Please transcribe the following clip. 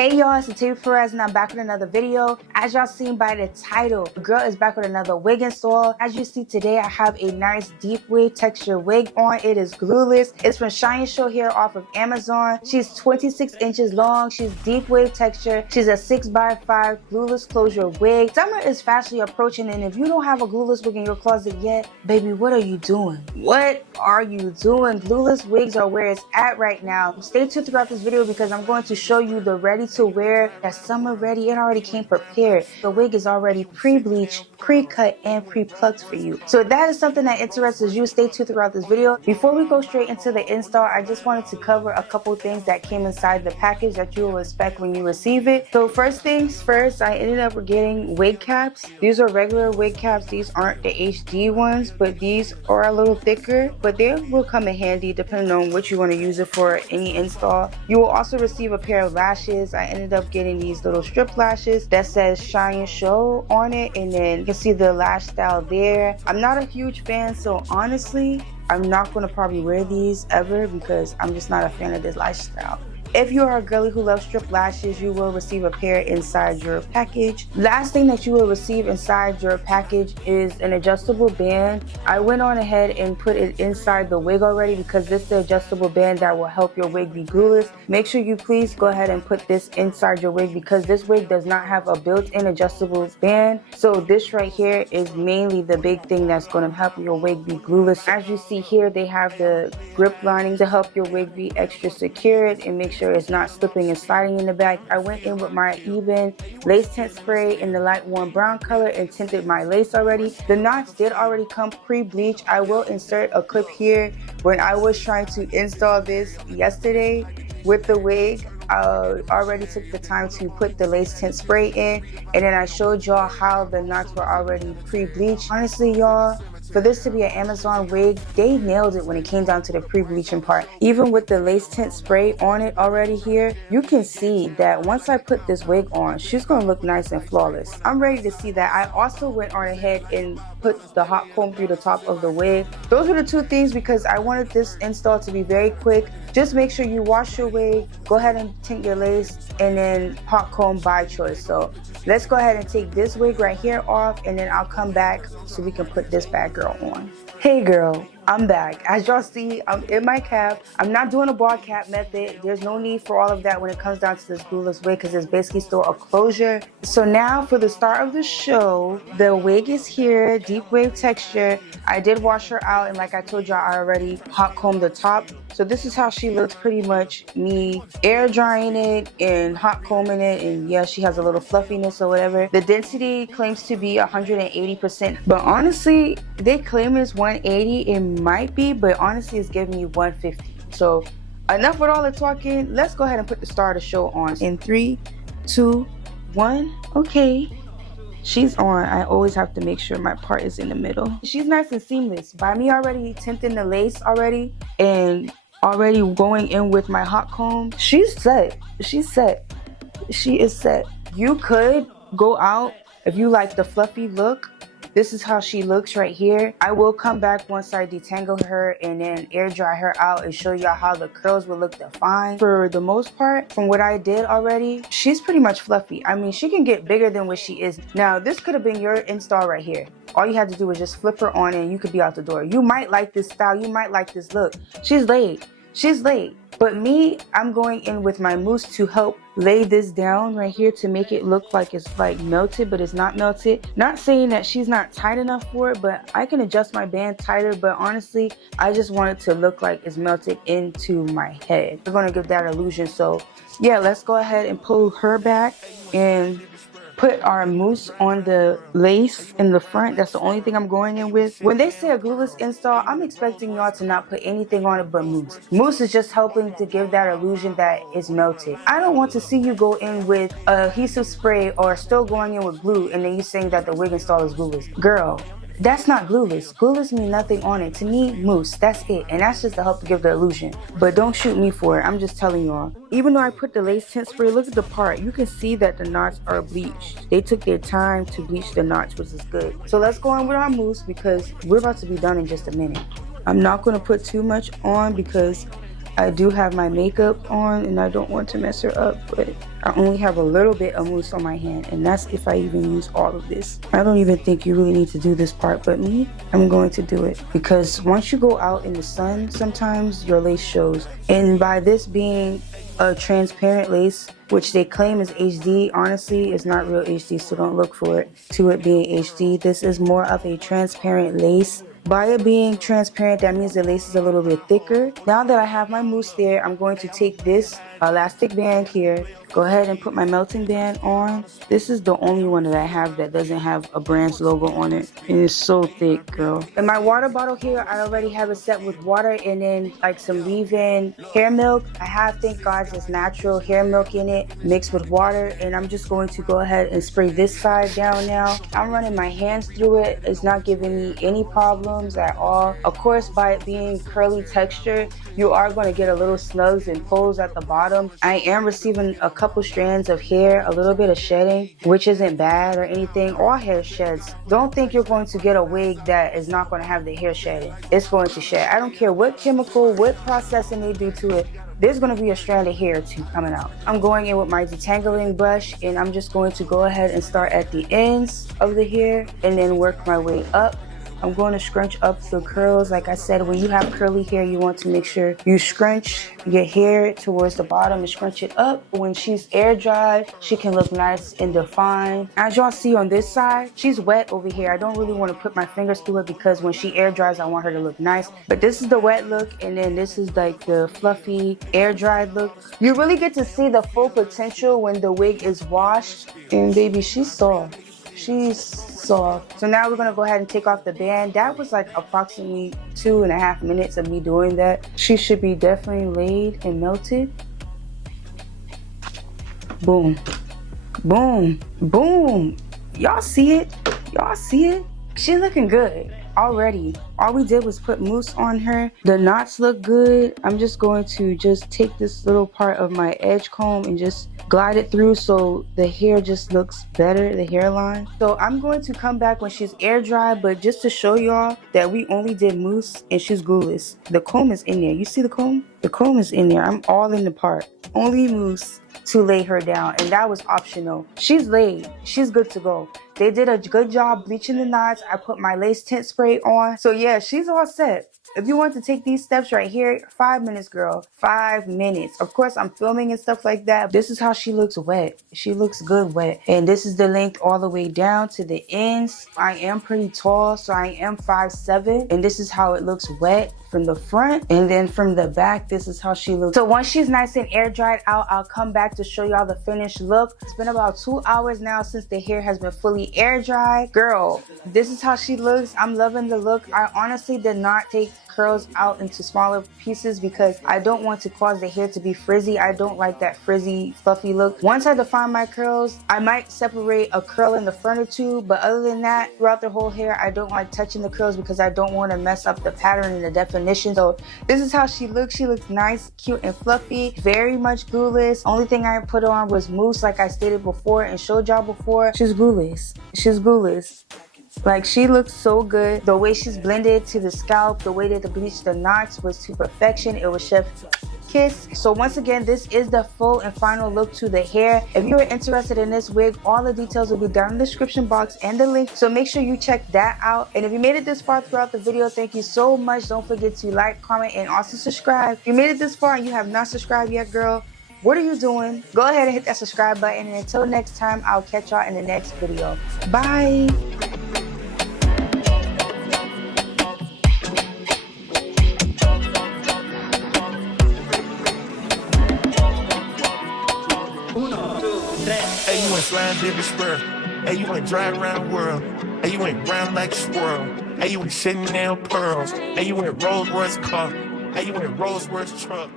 Hey y'all, it's Tavi Perez and I'm back with another video. As y'all seen by the title, the girl is back with another wig install. As you see today, I have a nice deep wave texture wig on. It is glueless. It's from Siyun Show here off of Amazon. She's 26 inches long. She's deep wave texture. She's a 6x5 glueless closure wig. Summer is fastly approaching, and if you don't have a glueless wig in your closet yet, baby, what are you doing? What are you doing? Glueless wigs are where it's at right now. Stay tuned throughout this video because I'm going to show you the ready to wear, that summer ready. It already came prepared. The wig is already pre-bleached, pre-cut, and pre-plucked for you. So if that is something that interests you, stay tuned throughout this video. Before we go straight into the install, I just wanted to cover a couple things that came inside the package that you will expect when you receive it. So first things first, I ended up getting wig caps. These are regular wig caps. These aren't the HD ones, but these are a little thicker, but they will come in handy depending on what you want to use it for, any install. You will also receive a pair of lashes. I ended up getting these little strip lashes that says Siyun Show on it, and then you can see the lash style there. I'm not a huge fan, so honestly I'm not going to probably wear these ever because I'm just not a fan of this lash style. If you are a girly who loves strip lashes, you will receive a pair inside your package. Last thing that you will receive inside your package is an adjustable band. I went on ahead and put it inside the wig already because this is the adjustable band that will help your wig be glueless. Make sure you please go ahead and put this inside your wig because this wig does not have a built-in adjustable band. So this right here is mainly the big thing that's going to help your wig be glueless. As you see here, they have the grip lining to help your wig be extra secured and make sure it's not slipping and sliding in the back. I went in with my Even lace tint spray in the light warm brown color and tinted my lace already. The knots did already come pre-bleached. I will insert a clip here when I was trying to install this yesterday with the wig. I already took the time to put the lace tint spray in, and then I showed y'all how the knots were already pre-bleached. Honestly, y'all, for this to be an Amazon wig, they nailed it when it came down to the pre-bleaching part. Even with the lace tint spray on it already here, you can see that once I put this wig on, she's gonna look nice and flawless. I'm ready to see that. I also went on ahead and put the hot comb through the top of the wig. Those were the two things because I wanted this install to be very quick. Just make sure you wash your wig, go ahead and tint your lace, and then hot comb by choice. So let's go ahead and take this wig right here off, and then I'll come back so we can put this bad girl on. Hey girl, I'm back. As y'all see, I'm in my cap. I'm not doing a bald cap method. There's no need for all of that when it comes down to this glueless wig because it's basically still a closure. So now for the start of the show, the wig is here, deep wave texture. I did wash her out, and like I told y'all, I already hot combed the top. So this is how she looks, pretty much me air drying it and hot combing it, and yeah, she has a little fluffiness or whatever. The density claims to be 180%, but honestly, they claim it's 180. It might be, but honestly, it's giving me 150. So enough with all the talking. Let's go ahead and put the star of the show on. In 3, 2, 1. Okay. She's on. I always have to make sure my part is in the middle. She's nice and seamless. By me already tinting the lace already and already going in with my hot comb, she's set. She's set. She is set. You could go out if you like the fluffy look. This is how she looks right here. I will come back once I detangle her and then air dry her out and show y'all how the curls will look defined. For the most part, from what I did already, she's pretty much fluffy. I mean, she can get bigger than what she is. Now, this could have been your install right here. All you had to do was just flip her on and you could be out the door. You might like this style. You might like this look. She's laid. She's laid. But me, I'm going in with my mousse to help lay this down right here to make it look like it's like melted, but it's not melted. Not saying that she's not tight enough for it, but I can adjust my band tighter. But honestly, I just want it to look like it's melted into my head. We're going to give that illusion. So yeah, let's go ahead and pull her back and put our mousse on the lace in the front. That's the only thing I'm going in with. When they say a glueless install, I'm expecting y'all to not put anything on it but mousse. Mousse is just helping to give that illusion that it's melted. I don't want to see you go in with adhesive spray or still going in with glue and then you saying that the wig install is glueless. Girl, that's not glueless. Glueless means nothing on it. To me, mousse, that's it. And that's just to help to give the illusion. But don't shoot me for it. I'm just telling y'all. Even though I put the lace tint spray, look at the part. You can see that the knots are bleached. They took their time to bleach the knots, which is good. So let's go on with our mousse because we're about to be done in just a minute. I'm not going to put too much on because I do have my makeup on and I don't want to mess her up, but I only have a little bit of mousse on my hand, and that's if I even use all of this. I don't even think you really need to do this part, but me, I'm going to do it because once you go out in the sun, sometimes your lace shows. And by this being a transparent lace, which they claim is HD, honestly, it's not real HD, so don't look for it to it being HD. This is more of a transparent lace. By it being transparent, that means the lace is a little bit thicker. Now that I have my mousse there, I'm going to take this elastic band here, go ahead and put my melting band on. This is the only one that I have that doesn't have a brand's logo on it. It is so thick, girl. In my water bottle here, I already have it set with water and then like some leave-in hair milk. I have, thank God, this natural hair milk in it mixed with water, and I'm just going to go ahead and spray this side down now. I'm running my hands through it. It's not giving me any problems at all. Of course, by it being curly texture, you are going to get a little snugs and pulls at the bottom. I am receiving a couple strands of hair, a little bit of shedding, which isn't bad or anything. All hair sheds. Don't think you're going to get a wig that is not going to have the hair shedding. It's going to shed. I don't care what chemical, what processing they do to it. There's going to be a strand of hair too coming out. I'm going in with my detangling brush, and I'm just going to go ahead and start at the ends of the hair and then work my way up. I'm going to scrunch up the curls. Like I said, when you have curly hair, you want to make sure you scrunch your hair towards the bottom and scrunch it up. When she's air dried, she can look nice and defined. As y'all see on this side, she's wet over here. I don't really want to put my fingers through it because when she air dries, I want her to look nice. But this is the wet look, and then this is like the fluffy air dried look. You really get to see the full potential when the wig is washed. And baby, she's soft. She's soft. So now we're gonna go ahead and take off the band. That was like approximately 2.5 minutes of me doing that. She should be definitely laid and melted. Boom, boom, boom. Y'all see it? Y'all see it? She's looking good already. All we did was put mousse on her. The knots look good. I'm just going to just take this little part of my edge comb and just glide it through so the hair just looks better, the hairline. So I'm going to come back when she's air dry, but just to show y'all that we only did mousse and she's glueless. The comb is in there. You see the comb? The comb is in there. I'm all in the part. Only mousse to lay her down, and that was optional. She's laid. She's good to go. They did a good job bleaching the knots. I put my lace tint spray on. So yeah, she's all set. If you want to take these steps right here, 5 minutes, girl. 5 minutes. Of course, I'm filming and stuff like that. This is how she looks wet. She looks good wet. And this is the length all the way down to the ends. I am pretty tall, so I am 5'7". And this is how it looks wet from the front, and then from the back, this is how she looks. So once she's nice and air dried out, I'll come back to show y'all the finished look. It's been about 2 hours now since the hair has been fully air dried. Girl, this is how she looks. I'm loving the look. I honestly did not take curls out into smaller pieces because I don't want to cause the hair to be frizzy. I don't like that frizzy, fluffy look. Once I define my curls, I might separate a curl in the front or two, but other than that, throughout the whole hair, I don't like touching the curls because I don't want to mess up the pattern and the definition. So this is how she looks. She looks nice, cute, and fluffy. Very much glueless. Only thing I put on was mousse, like I stated before and showed y'all before. She's glueless. She's glueless. Like, she looks so good. The way she's blended to the scalp, the way that they bleached the knots was to perfection. It was chef's kiss. So once again, this is the full and final look to the hair. If you're interested in this wig, all the details will be down in the description box and the link, so make sure you check that out. And if you made it this far throughout the video, thank you so much. Don't forget to like, comment, and also subscribe. If you made it this far and you have not subscribed yet, girl, what are you doing? Go ahead and hit that subscribe button, and until next time, I'll catch y'all in the next video. Bye. Hey, you went flying every square. Hey, you went driving around the world. Hey, you went round like a squirrel. Hey, you went sitting down pearls. Hey, you went Rolls Royce car. Hey, you went Rolls Royce truck.